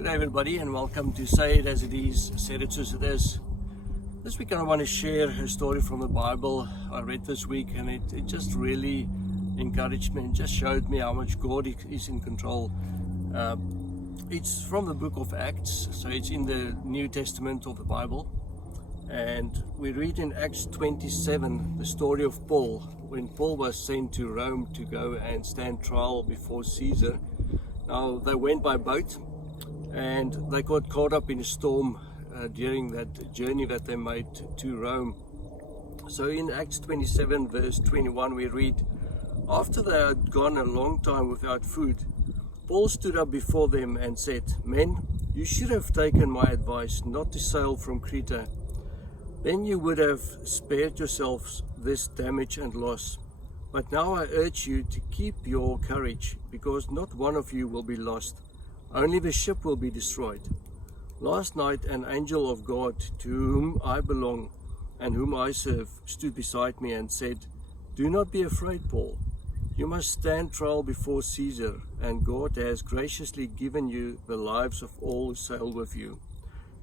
Good day everybody, and welcome to Say It As It Is, Said It As It Is. This week I want to share a story from the Bible I read this week, and it just really encouraged me and just showed me how much God is in control. It's from the book of Acts, so it's in the New Testament of the Bible, and we read in Acts 27 the story of Paul, when Paul was sent to Rome to go and stand trial before Caesar. Now they went by boat, and they got caught up in a storm during that journey that they made to Rome. So in Acts 27 verse 21 we read, "After they had gone a long time without food, Paul stood up before them and said, 'Men, you should have taken my advice not to sail from Crete. Then you would have spared yourselves this damage and loss. But now I urge you to keep your courage, because not one of you will be lost. Only the ship will be destroyed. Last night an angel of God, to whom I belong and whom I serve, stood beside me and said, "Do not be afraid, Paul. You must stand trial before Caesar, and God has graciously given you the lives of all who sail with you.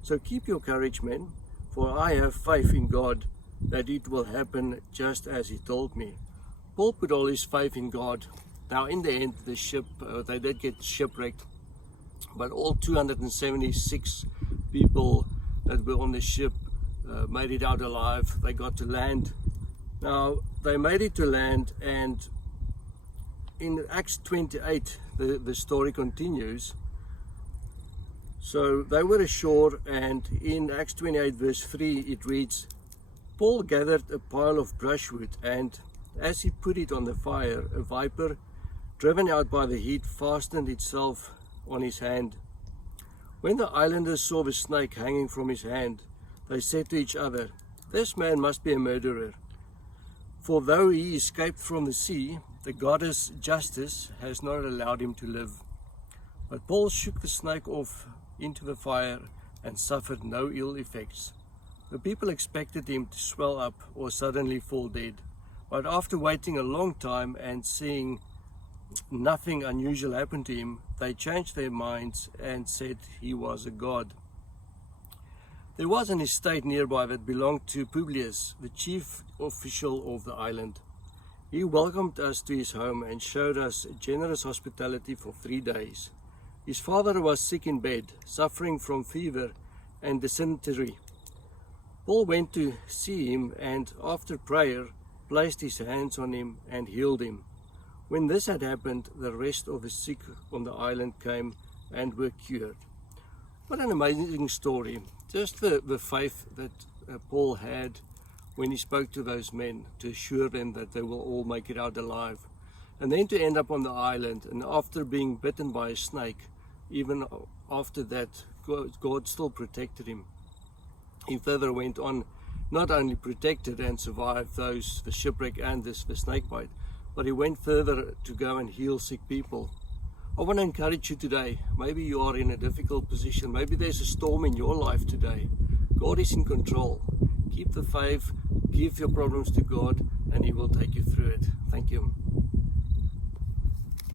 So keep your courage, men, for I have faith in God that it will happen just as he told me." Paul put all his faith in God. Now in the end, the ship, they did get shipwrecked, but all 276 people that were on the ship made it out alive. They got to land. Now they made it to land, and in Acts 28 the story continues. So they were ashore, and in Acts 28 verse 3 it reads, "Paul gathered a pile of brushwood, and as he put it on the fire, a viper, driven out by the heat, fastened itself on his hand. When the islanders saw the snake hanging from his hand, they said to each other, 'This man must be a murderer. For though he escaped from the sea, the goddess Justice has not allowed him to live.' But Paul shook the snake off into the fire and suffered no ill effects. The people expected him to swell up or suddenly fall dead. But after waiting a long time and seeing nothing unusual happen to him, they changed their minds and said he was a god." There was an estate nearby that belonged to Publius, the chief official of the island. He welcomed us to his home and showed us generous hospitality for 3 days. His father was sick in bed, suffering from fever and dysentery. Paul went to see him, and after prayer placed his hands on him and healed him. When this had happened, the rest of the sick on the island came and were cured. What an amazing story. Just the faith that Paul had when he spoke to those men to assure them that they will all make it out alive. And then to end up on the island, and after being bitten by a snake, even after that, God still protected him. He further went on, not only protected and survived the shipwreck and the snake bite, but he went further to go and heal sick people. I want to encourage you today. Maybe you are in a difficult position. Maybe there's a storm in your life today. God is in control. Keep the faith, give your problems to God, and he will take you through it. Thank you.